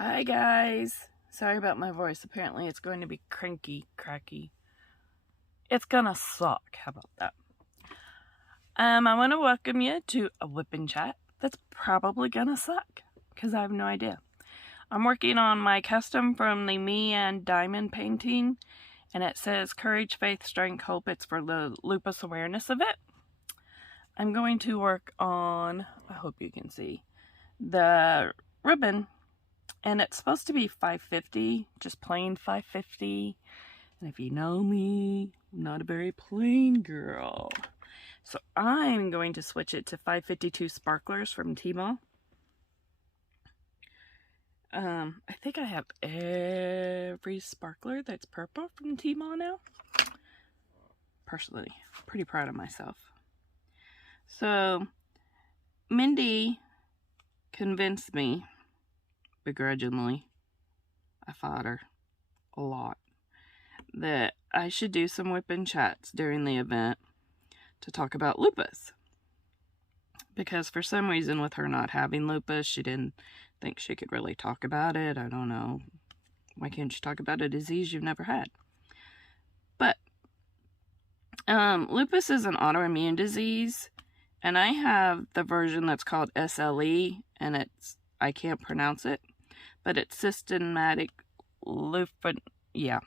Hi guys, sorry about my voice. Apparently it's going to be cracky. It's gonna suck. How about that? I want to welcome you to a WIP and chat that's probably gonna suck because I have no idea. I'm working on my custom from the Me and Diamond painting, and it says courage, faith, strength, hope. It's for the lupus awareness event. I'm going to work on, I hope you can see, the ribbon. And it's supposed to be 550, just plain 550. And if you know me, I'm not a very plain girl. So I'm going to switch it to 552 sparklers from Tmall. I think I have every sparkler that's purple from Tmall now. Personally, pretty proud of myself. So Mindy convinced me, begrudgingly, I fought her a lot, that I should do some WIP and chats during the event to talk about lupus. Because for some reason, with her not having lupus, she didn't think she could really talk about it. I don't know. Why can't you talk about a disease you've never had? But lupus is an autoimmune disease, and I have the version that's called SLE, and I can't pronounce it, but it's systematic lupus. Yeah,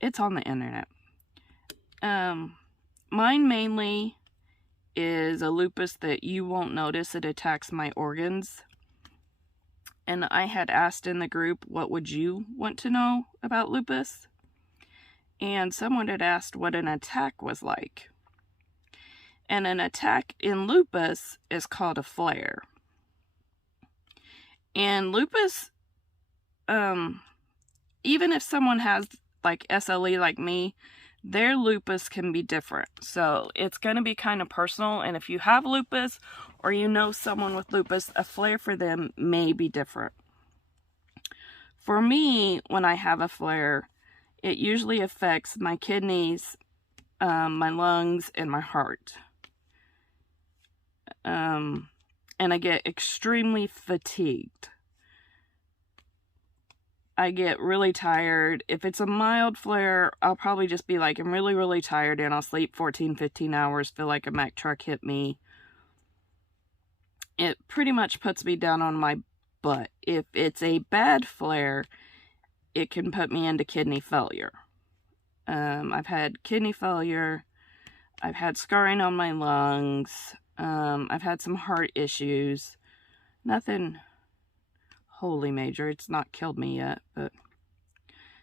it's on the internet. Mine mainly is a lupus that you won't notice. It attacks my organs. And I had asked in the group, what would you want to know about lupus? And someone had asked what an attack was like. And an attack in lupus is called a flare. And lupus, even if someone has like SLE like me, their lupus can be different. So it's going to be kind of personal. And if you have lupus or you know someone with lupus, a flare for them may be different. For me, when I have a flare, it usually affects my kidneys, my lungs, and my heart. And I get extremely fatigued. I get really tired. If it's a mild flare, I'll probably just be like, I'm really, really tired, and I'll sleep 14, 15 hours, feel like a Mack truck hit me. It pretty much puts me down on my butt. If it's a bad flare, it can put me into kidney failure. I've had kidney failure. I've had scarring on my lungs. I've had some heart issues. Nothing wholly major. It's not killed me yet, but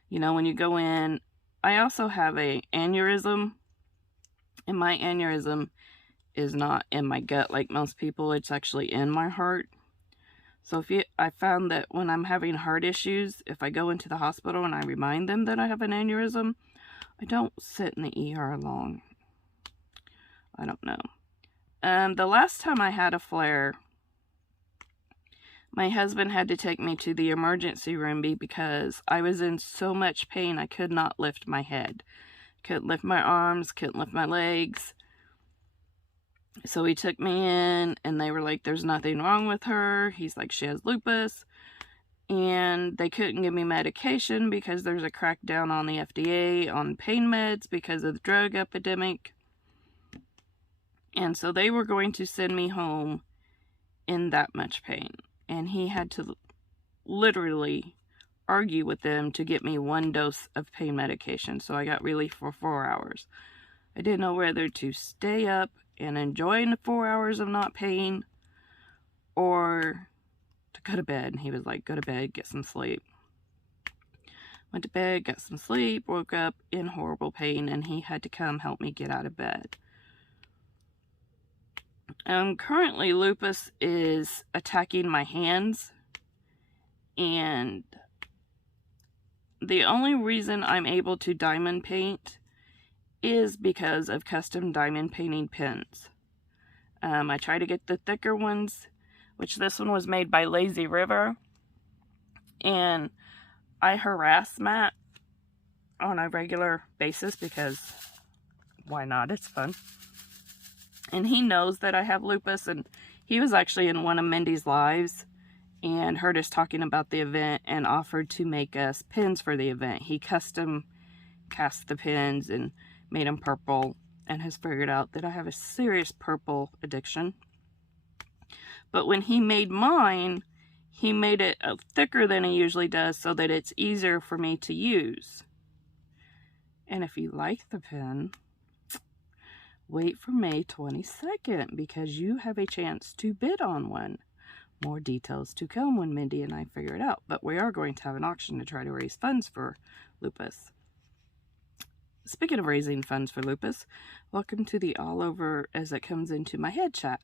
you know, when you go in, I also have a aneurysm, and my aneurysm is not in my gut like most people. It's actually in my heart. So I found that when I'm having heart issues, if I go into the hospital and I remind them that I have an aneurysm, I don't sit in the ER long. I don't know. The last time I had a flare, my husband had to take me to the emergency room because I was in so much pain I could not lift my head. Couldn't lift my arms, couldn't lift my legs. So he took me in, and they were like, there's nothing wrong with her. He's like, she has lupus. And they couldn't give me medication because there's a crackdown on the FDA on pain meds because of the drug epidemic. And so they were going to send me home in that much pain. And he had to literally argue with them to get me 1 dose of pain medication. So I got relief for 4 hours. I didn't know whether to stay up and enjoy the 4 hours of not pain or to go to bed. And he was like, go to bed, get some sleep. Went to bed, got some sleep, woke up in horrible pain, and he had to come help me get out of bed. Currently, lupus is attacking my hands, and the only reason I'm able to diamond paint is because of custom diamond painting pens. I try to get the thicker ones, which this one was made by Lazy River, and I harass Matt on a regular basis because why not? It's fun. And he knows that I have lupus, and he was actually in one of Mindy's lives, and heard us talking about the event and offered to make us pins for the event. He custom cast the pins and made them purple, and has figured out that I have a serious purple addiction. But when he made mine, he made it thicker than he usually does so that it's easier for me to use. And if you like the pin, wait for May 22nd because you have a chance to bid on one. More details to come when Mindy and I figure it out. But we are going to have an auction to try to raise funds for lupus. Speaking of raising funds for lupus, welcome to the all over as it comes into my head chat.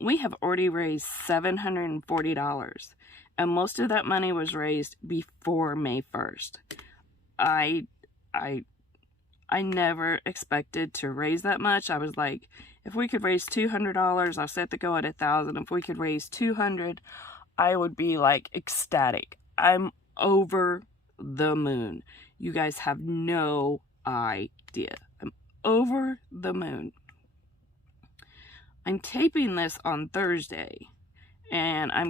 We have already raised $740, and most of that money was raised before May 1st. I never expected to raise that much. I was like, if we could raise $200, I'll set the goal at $1,000. If we could raise $200, I would be like ecstatic. I'm over the moon. You guys have no idea. I'm over the moon. I'm taping this on Thursday, and I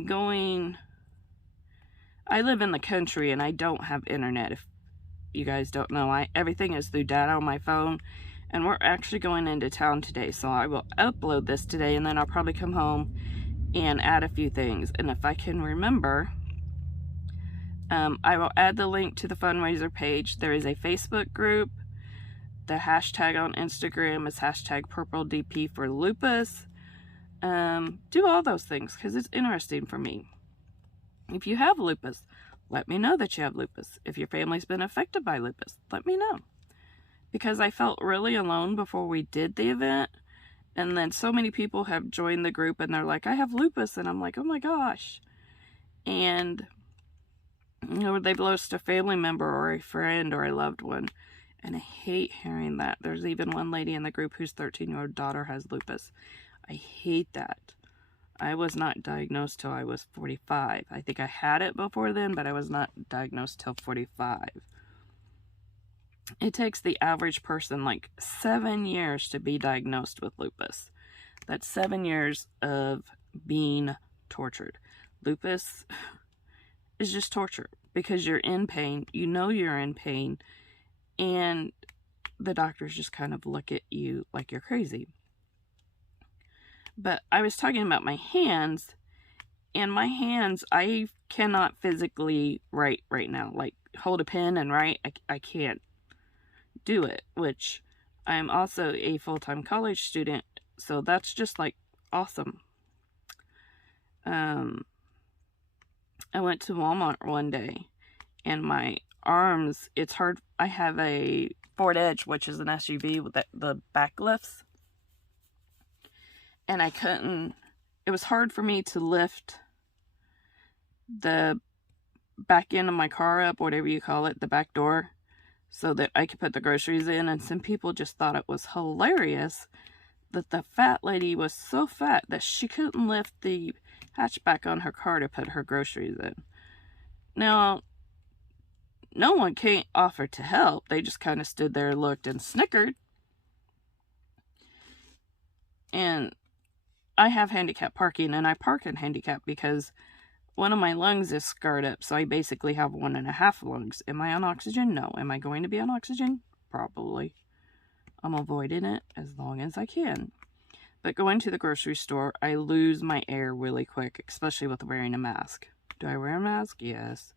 live in the country and I don't have internet. If you guys don't know, everything is through data on my phone, and we're actually going into town today, so I will upload this today, and then I'll probably come home and add a few things. And if I can remember, I will add the link to the fundraiser page. There is a Facebook group. The hashtag on Instagram is hashtag purpledpforlupus. Do all those things because it's interesting for me. If you have lupus, let me know that you have lupus. If your family's been affected by lupus, let me know. Because I felt really alone before we did the event. And then so many people have joined the group and they're like, I have lupus. And I'm like, oh my gosh. And you know, they've lost a family member or a friend or a loved one. And I hate hearing that. There's even one lady in the group whose 13-year-old daughter has lupus. I hate that. I was not diagnosed till I was 45. I think I had it before then, but I was not diagnosed till 45. It takes the average person like 7 years to be diagnosed with lupus. That's 7 years of being tortured. Lupus is just torture because you're in pain. You know you're in pain, and the doctors just kind of look at you like you're crazy. But I was talking about my hands, and my hands, I cannot physically write right now. Like, hold a pen and write, I can't do it, which I'm also a full-time college student, so that's just, like, awesome. I went to Walmart one day, and my arms, it's hard. I have a Ford Edge, which is an SUV with the back lifts. And I couldn't, it was hard for me to lift the back end of my car up, whatever you call it, the back door, so that I could put the groceries in. And some people just thought it was hilarious that the fat lady was so fat that she couldn't lift the hatchback on her car to put her groceries in. Now, no one came offered to help. They just kind of stood there, looked, and snickered. And I have handicap parking, and I park in handicap because one of my lungs is scarred up, so I basically have 1.5 lungs. Am I on oxygen? No. Am I going to be on oxygen? Probably. I'm avoiding it as long as I can. But going to the grocery store, I lose my air really quick, especially with wearing a mask. Do I wear a mask? Yes.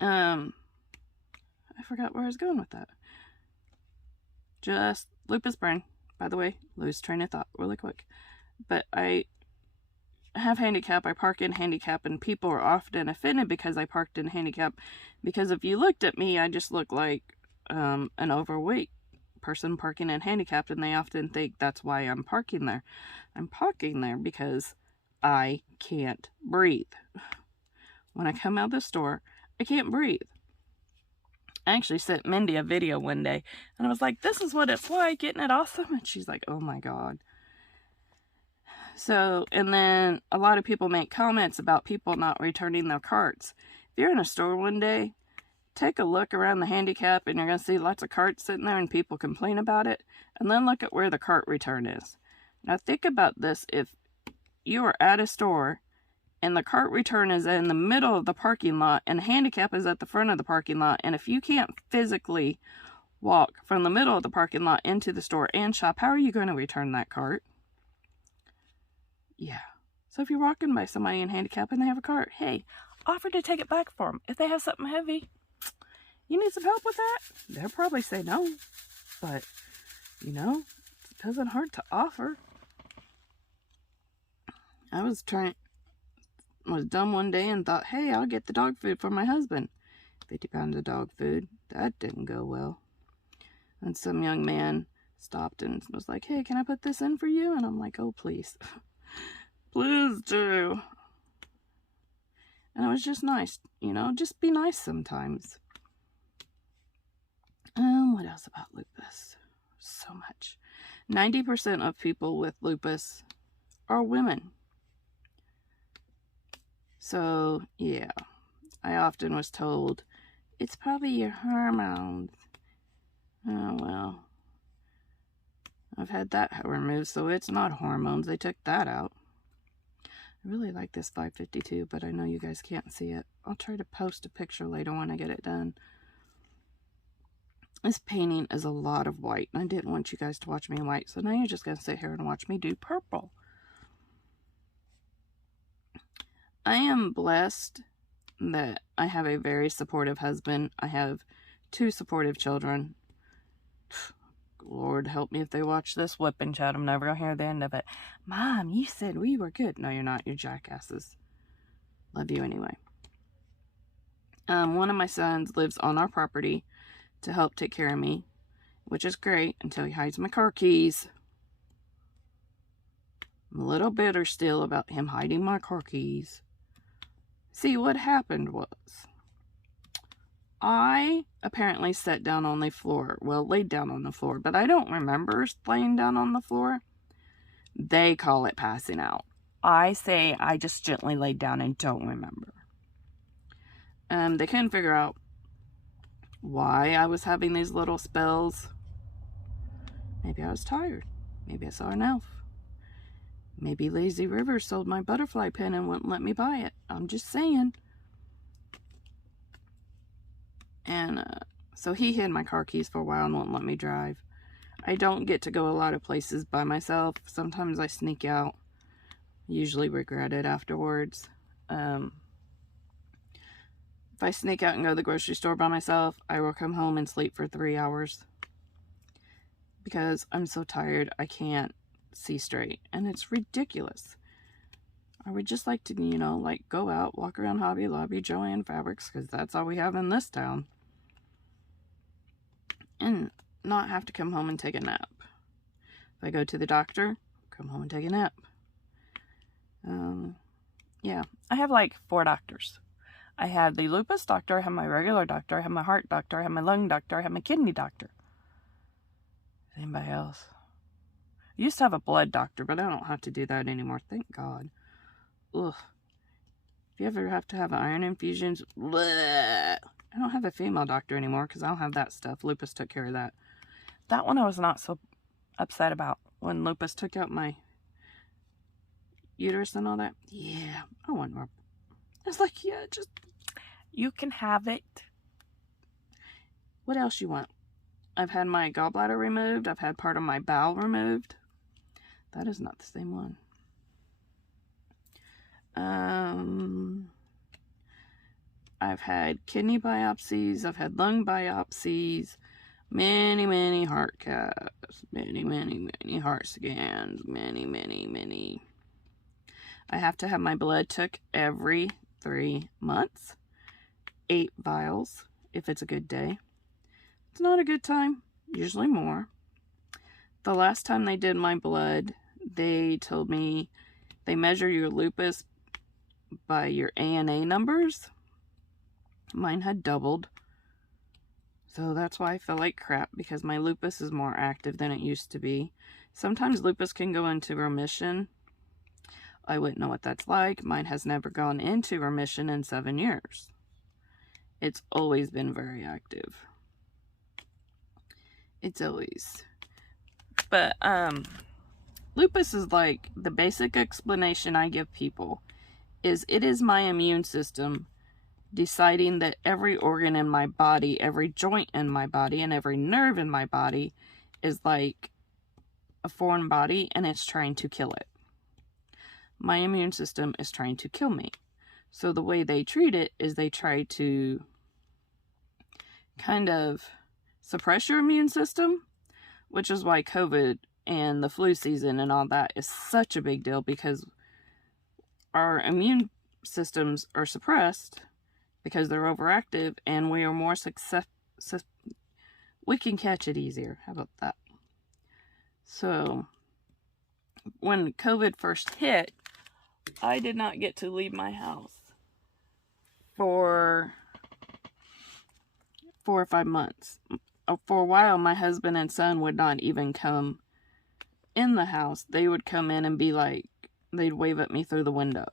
I forgot where I was going with that. Just lupus brain. By the way, lose train of thought really quick. But I have handicap. I park in handicap, and people are often offended because I parked in handicap. Because if you looked at me, I just look like an overweight person parking in handicap, and they often think that's why I'm parking there. I'm parking there because I can't breathe. When I come out of the store, I can't breathe. I actually sent Mindy a video one day, and I was like, this is what it's like, isn't it awesome? And she's like, oh my God. So, and then a lot of people make comments about people not returning their carts. If you're in a store one day, take a look around the handicap, and you're going to see lots of carts sitting there, and people complain about it. And then look at where the cart return is. Now think about this. If you are at a store and the cart return is in the middle of the parking lot and handicap is at the front of the parking lot, and if you can't physically walk from the middle of the parking lot into the store and shop, how are you going to return that cart? Yeah. So if you're walking by somebody in handicap and they have a cart, hey, offer to take it back for them. If they have something heavy, you need some help with that? They'll probably say no. But, you know, it doesn't hurt to offer. I was dumb one day and thought, hey, I'll get the dog food for my husband. 50 pounds of dog food. That didn't go well. And some young man stopped and was like, hey, can I put this in for you? And I'm like, oh, please. Please do. And it was just nice. You know, just be nice sometimes. What else about lupus? So much. 90% of people with lupus are women. So, yeah. I often was told, it's probably your hormones. Oh, well. I've had that removed, so it's not hormones. They took that out. I really like this 552, but I know you guys can't see it. I'll try to post a picture later when I get it done. This painting is a lot of white, and I didn't want you guys to watch me in white, so now you're just going to sit here and watch me do purple. I am blessed that I have a very supportive husband. I have 2 supportive children. Lord help me if they watch this WIP and chat. I'm never going to hear the end of it. Mom, you said we were good. No, you're not. You're jackasses. Love you anyway. One of my sons lives on our property to help take care of me, which is great until he hides my car keys. I'm a little bitter still about him hiding my car keys. See, what happened was, I apparently sat down on the floor. Well, laid down on the floor, but I don't remember laying down on the floor. They call it passing out. I say I just gently laid down and don't remember. They couldn't figure out why I was having these little spells. Maybe I was tired. Maybe I saw an elf. Maybe Lazy River sold my butterfly pin and wouldn't let me buy it. I'm just saying. And so he hid my car keys for a while and wouldn't let me drive. I don't get to go a lot of places by myself. Sometimes I sneak out. Usually regret it afterwards. If I sneak out and go to the grocery store by myself, I will come home and sleep for 3 hours. Because I'm so tired, I can't see straight. And it's ridiculous. I would just like to, you know, like go out, walk around Hobby Lobby, Joann Fabrics, because that's all we have in this town. And not have to come home and take a nap. If I go to the doctor, come home and take a nap. Yeah, I have like 4 doctors. I have the lupus doctor, I have my regular doctor, I have my heart doctor, I have my lung doctor, I have my kidney doctor. Anybody else? I used to have a blood doctor, but I don't have to do that anymore. Thank God. Ugh. If you ever have to have iron infusions, bleh. I don't have a female doctor anymore because I don't have that stuff. Lupus took care of that. That one I was not so upset about when Lupus took out my uterus and all that. Yeah, I want more. I was like, yeah, just, you can have it. What else you want? I've had my gallbladder removed. I've had part of my bowel removed. That is not the same one. I've had kidney biopsies. I've had lung biopsies. Many heart caps. Many heart scans. Many. I have to have my blood took every 3 months. 8 vials, if it's a good day. It's not a good time. Usually more. The last time they did my blood, they told me they measure your lupus by your ANA numbers. Mine had doubled. So that's why I feel like crap, because my lupus is more active than it used to be. Sometimes lupus can go into remission. I wouldn't know what that's like. Mine has never gone into remission in 7 years. It's always been very active. It's always. But, lupus is like, the basic explanation I give people is it is my immune system deciding that every organ in my body, every joint in my body, and every nerve in my body is like a foreign body, and it's trying to kill it. My immune system is trying to kill me. So the way they treat it is they try to kind of suppress your immune system, which is why COVID and the flu season and all that is such a big deal, because our immune systems are suppressed because they're overactive, and we are more we can catch it easier. How about that? So when COVID first hit, I did not get to leave my house for 4 or 5 months. For a while, my husband and son would not even come in the house. They would come in and be like, they'd wave at me through the window.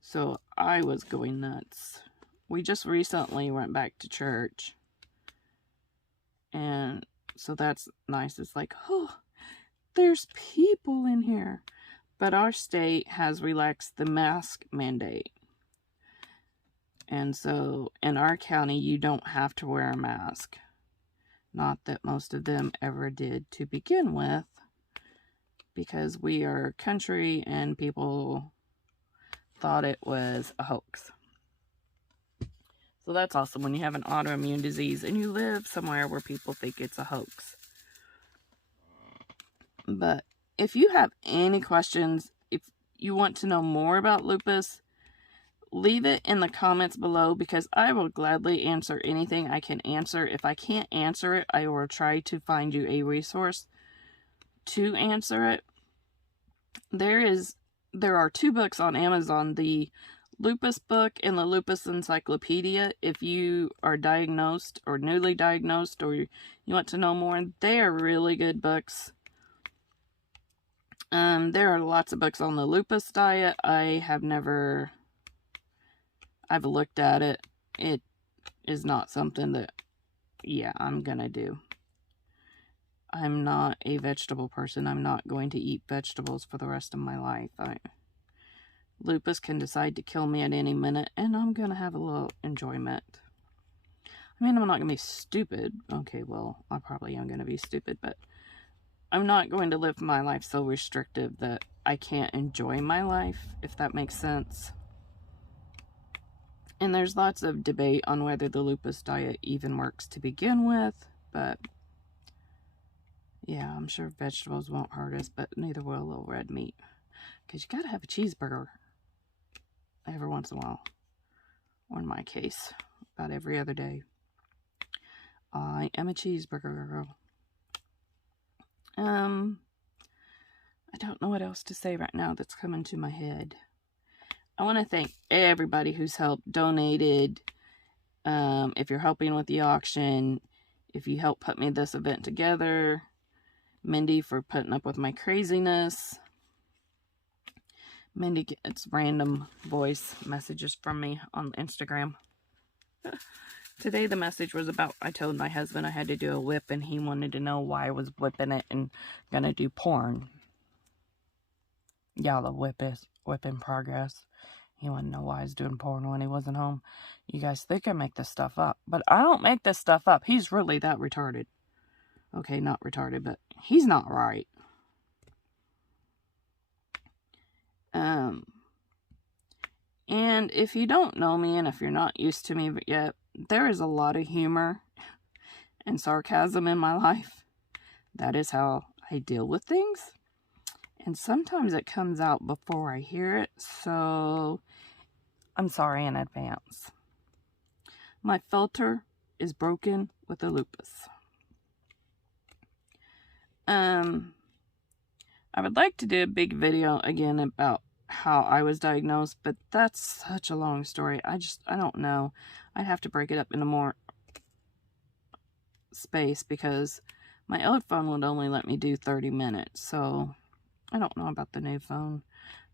So I was going nuts. We just recently went back to church. And so that's nice. It's like, oh, there's people in here. But our state has relaxed the mask mandate. And so in our county, you don't have to wear a mask. Not that most of them ever did to begin with, because we are country and people thought it was a hoax. So that's awesome when you have an autoimmune disease and you live somewhere where people think it's a hoax. But if you have any questions, if you want to know more about lupus, leave it in the comments below, because I will gladly answer anything I can answer. If I can't answer it, I will try to find you a resource to answer it. There are 2 books on Amazon, the Lupus book and the Lupus Encyclopedia. If you are diagnosed or newly diagnosed, or you want to know more, they are really good books. There are lots of books on the lupus diet. I've looked at it. It is not something that, I'm gonna do. I'm not a vegetable person. I'm not going to eat vegetables for the rest of my life. Lupus can decide to kill me at any minute, and I'm gonna have a little enjoyment. I mean, I'm not gonna be stupid. Okay, well, I probably am gonna be stupid, but I'm not going to live my life so restrictive that I can't enjoy my life, if that makes sense. And there's lots of debate on whether the lupus diet even works to begin with, but yeah, I'm sure vegetables won't hurt us, but neither will a little red meat. Because you gotta have a cheeseburger every once in a while. Or in my case, about every other day. I am a cheeseburger girl. I don't know what else to say right now that's coming to my head. I want to thank everybody who's helped, donated. If you're helping with the auction, if you helped put me this event together, Mindy for putting up with my craziness. Mindy gets random voice messages from me on Instagram. Today the message was about, I told my husband I had to do a WIP, and he wanted to know why I was whipping it and gonna do porn. Yeah, the WIP in progress. He wanted to know why I was doing porn when he wasn't home. You guys think I make this stuff up, but I don't make this stuff up. He's really that retarded. Okay, not retarded, but he's not right. And if you don't know me, and if you're not used to me yet, there is a lot of humor and sarcasm in my life. That is how I deal with things. And sometimes it comes out before I hear it, so I'm sorry in advance. My filter is broken with the lupus. I would like to do a big video again about how I was diagnosed, but that's such a long story. I don't know. I'd have to break it up into more space, because my old phone would only let me do 30 minutes, so I don't know about the new phone.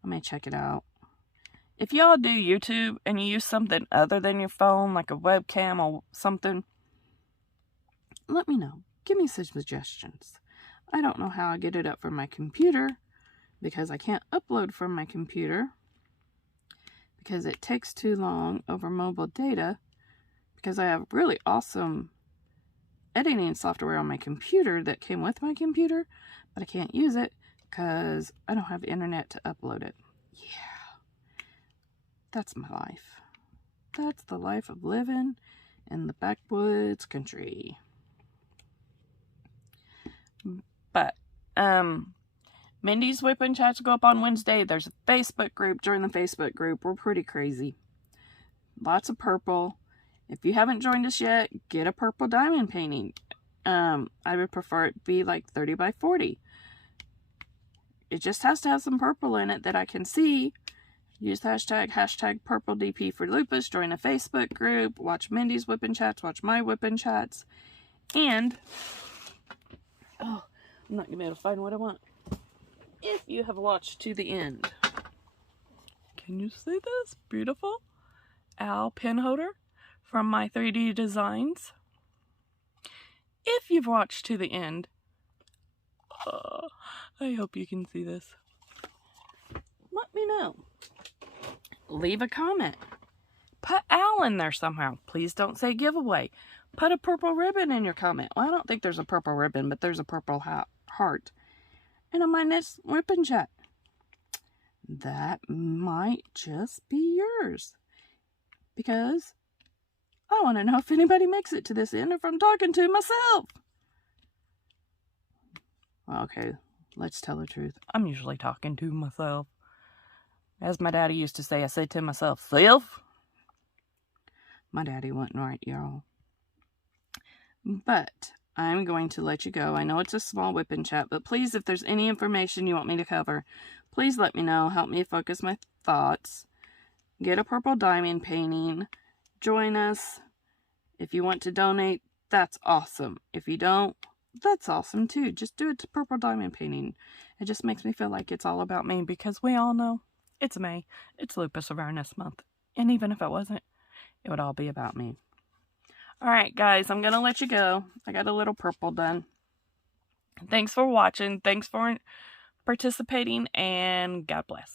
I may check it out. If y'all do YouTube and you use something other than your phone, like a webcam or something, let me know. Give me some suggestions. I don't know how I get it up from my computer because I can't upload from my computer because it takes too long over mobile data because I have really awesome editing software on my computer that came with my computer, but I can't use it because I don't have the internet to upload it. Yeah, that's my life. That's the life of living in the backwoods country. But, Mindy's WIP and chats go up on Wednesday. There's a Facebook group. Join the Facebook group. We're pretty crazy. Lots of purple. If you haven't joined us yet, get a purple diamond painting. I would prefer it be like 30 by 40. It just has to have some purple in it that I can see. Use hashtag purpledp for lupus. Join a Facebook group. Watch Mindy's WIP and chats. Watch my WIP and chats. And, oh, I'm not going to be able to find what I want. If you have watched to the end. Can you see this? Beautiful owl pin holder from my 3D designs. If you've watched to the end, I hope you can see this. Let me know. Leave a comment. Put owl in there somehow. Please don't say giveaway. Put a purple ribbon in your comment. Well, I don't think there's a purple ribbon, but there's a purple heart. And on my next WIP and chat. That might just be yours. Because I want to know if anybody makes it to this end or if I'm talking to myself. Okay, let's tell the truth. I'm usually talking to myself. As my daddy used to say, I said to myself, self. My daddy wasn't right, y'all. But I'm going to let you go. I know it's a small WIP and chat, but please, if there's any information you want me to cover, please let me know. Help me focus my thoughts. Get a purple diamond painting. Join us. If you want to donate, that's awesome. If you don't, that's awesome too. Just do it to purple diamond painting. It just makes me feel like it's all about me because we all know it's May. It's Lupus Awareness Month. And even if it wasn't, it would all be about me. Alright guys, I'm going to let you go. I got a little purple done. Thanks for watching. Thanks for participating and God bless.